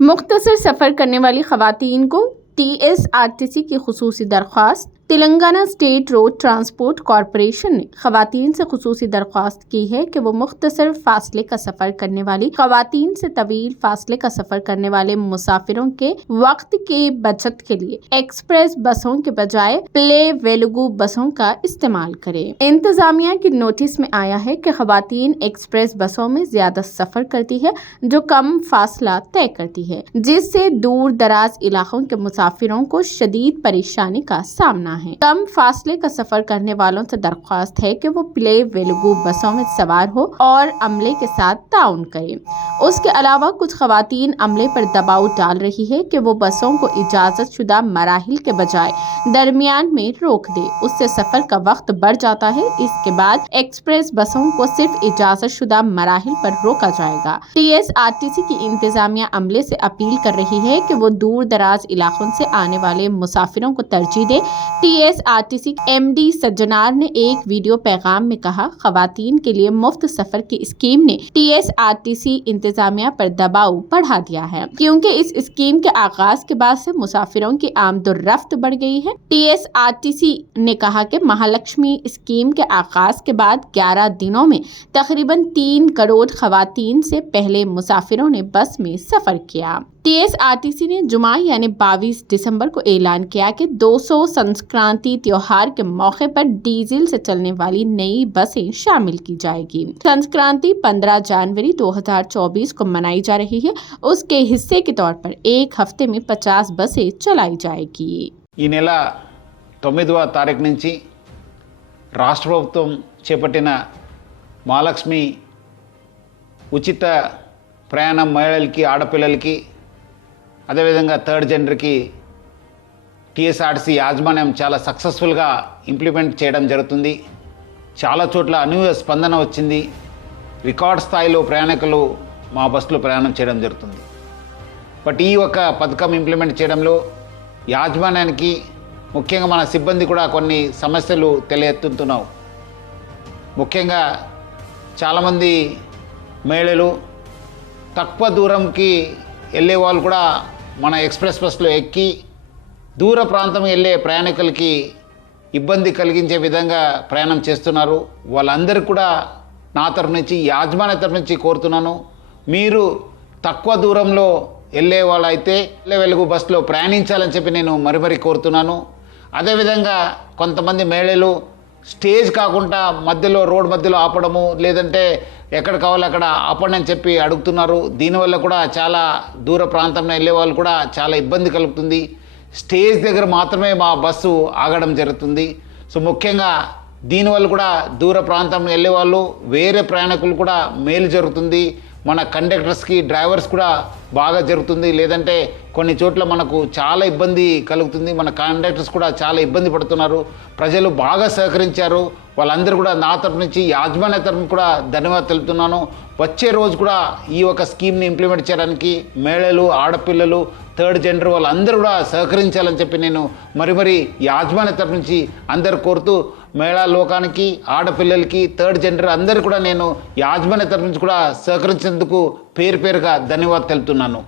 मुख्तसर सफ़र करने वाली ख़वातीन को TSRTC की खुसूसी दरख्वास्त। Telangana state road transport corporation ने ख़वातीन से खुसूसी दरख्वास्त की है कि वो मुख्तसर फासले का सफ़र करने वाली ख़वातीन से तवील फासले का सफ़र करने वाले मुसाफिरों के वक्त की बचत के लिए एक्सप्रेस बसों के बजाय प्ले वेलुगु बसों का इस्तेमाल करें। इंतजामिया की नोटिस में आया है कि ख़वातीन एक्सप्रेस बसों में ज्यादा सफ़र करती है जो कम फासला तय करती है, जिससे दूर दराज इलाकों के मुसाफिरों को शदीद परेशानी का सामना है। कम फासले का सफर करने वालों से दरख्वास्त है कि वो प्ले वेलुगु बसों में सवार हो और अमले के साथ ताउन करें। उसके अलावा कुछ ख़वातीन अमले पर दबाव डाल रही है कि वो बसों को इजाज़त शुदा मराहिल के बजाय दरमियान में रोक दे, उससे सफर का वक्त बढ़ जाता है। इसके बाद एक्सप्रेस बसों को सिर्फ इजाज़त शुदा मराहिल पर रोका जाएगा। TSRTC की इंतजामिया अमले से अपील कर रही है कि वो दूर दराज इलाकों से आने वाले मुसाफिरों को तरजीह दे। TSRTC MD सज्जनार ने एक वीडियो पैगाम में कहा, ख़वातीन के लिए मुफ्त सफर की स्कीम ने TSRTC इंतजामिया पर दबाव बढ़ा दिया है, क्योंकि इस स्कीम के आगाज के बाद से मुसाफिरों की आमदोरफ्त बढ़ गई है। TSRTC ने कहा कि महालक्ष्मी स्कीम के आगाज के बाद 11 दिनों में तकरीबन 3 करोड़ ख़वातीन से पहले मुसाफिरों ने बस में सफर किया। TSRTC ने जुमा यानी 22 दिसंबर को ऐलान किया कि 200 संक्रांति त्योहार के मौके पर डीजल से चलने वाली नई बसें शामिल की जाएगी। संक्रांति 15 जनवरी 2024 को मनाई जा रही है। उसके हिस्से के तौर पर एक हफ्ते में 50 बसें चलाई जाएगी। ఈ నెల 9వ తారీఖు నుంచి రాష్ట్ర ప్రభుత్వం చేపట్టిన మహాలక్ష్మి ఉచిత ప్రయాణం మహిళలకి, ఆడపిల్లలకి, అదేవిధంగా థర్డ్ జెండర్కి TSRTC యాజమాన్యం చాలా సక్సెస్ఫుల్గా ఇంప్లిమెంట్ చేయడం జరుగుతుంది. చాలా చోట్ల అనూహ్య స్పందన వచ్చింది. రికార్డ్ స్థాయిలో ప్రయాణికులు మా బస్సులో ప్రయాణం చేయడం జరుగుతుంది. బట్ ఈ ఒక పథకం ఇంప్లిమెంట్ చేయడంలో యాజమాన్యానికి, ముఖ్యంగా మన సిబ్బంది కూడా కొన్ని సమస్యలు తెలియెత్తుతున్నావు. ముఖ్యంగా చాలామంది మహిళలు తక్కువ దూరంకి వెళ్ళే వాళ్ళు కూడా మన ఎక్స్ప్రెస్ బస్సులో ఎక్కి దూర ప్రాంతం వెళ్ళే ప్రయాణికులకి ఇబ్బంది కలిగించే విధంగా ప్రయాణం చేస్తున్నారు. వాళ్ళందరూ కూడా నా తరఫు నుంచి, యాజమాన్య తరఫు నుంచి కోరుతున్నాను, మీరు తక్కువ దూరంలో వెళ్ళే వాళ్ళైతే వెలుగు బస్సులో ప్రయాణించాలని చెప్పి నేను మరీ కోరుతున్నాను. అదేవిధంగా కొంతమంది మహిళలు స్టేజ్ కాకుండా మధ్యలో రోడ్ మధ్యలో ఆపడము, లేదంటే ఎక్కడ కావాలో అక్కడ ఆపండి అని చెప్పి అడుగుతున్నారు. దీనివల్ల కూడా చాలా దూర ప్రాంతంలో వెళ్ళే వాళ్ళు కూడా చాలా ఇబ్బంది కలుగుతుంది. స్టేజ్ దగ్గర మాత్రమే మా బస్సు ఆగడం జరుగుతుంది. సో ముఖ్యంగా దీనివల్ల కూడా దూర ప్రాంతంలో వెళ్ళే వాళ్ళు, వేరే ప్రయాణికులు కూడా మేలు జరుగుతుంది. మన కండక్టర్స్కి, డ్రైవర్స్ కూడా బాగా జరుగుతుంది. లేదంటే కొన్ని చోట్ల మనకు చాలా ఇబ్బంది కలుగుతుంది. మన కండక్టర్స్ కూడా చాలా ఇబ్బంది పడుతున్నారు. ప్రజలు బాగా సహకరించారు. వాళ్ళందరూ కూడా నా తరపు నుంచి, యాజమాన్య తరపు కూడా ధన్యవాదాలు తెలుపుతున్నాను. వచ్చే రోజు కూడా ఈ ఒక స్కీమ్ని ఇంప్లిమెంట్ చేయడానికి మహిళలు, ఆడపిల్లలు, థర్డ్ జెండర్ వాళ్ళందరూ కూడా సహకరించాలని చెప్పి నేను మరీ యాజమాన్య తరపు నుంచి అందరు కోరుతూ, మహిళా లోకానికి, ఆడపిల్లలకి, థర్డ్ జెండర్ అందరూ కూడా నేను యాజమాన్య తరపు నుంచి కూడా సహకరించేందుకు పేరుగా ధన్యవాదాలు తెలుపుతున్నాను.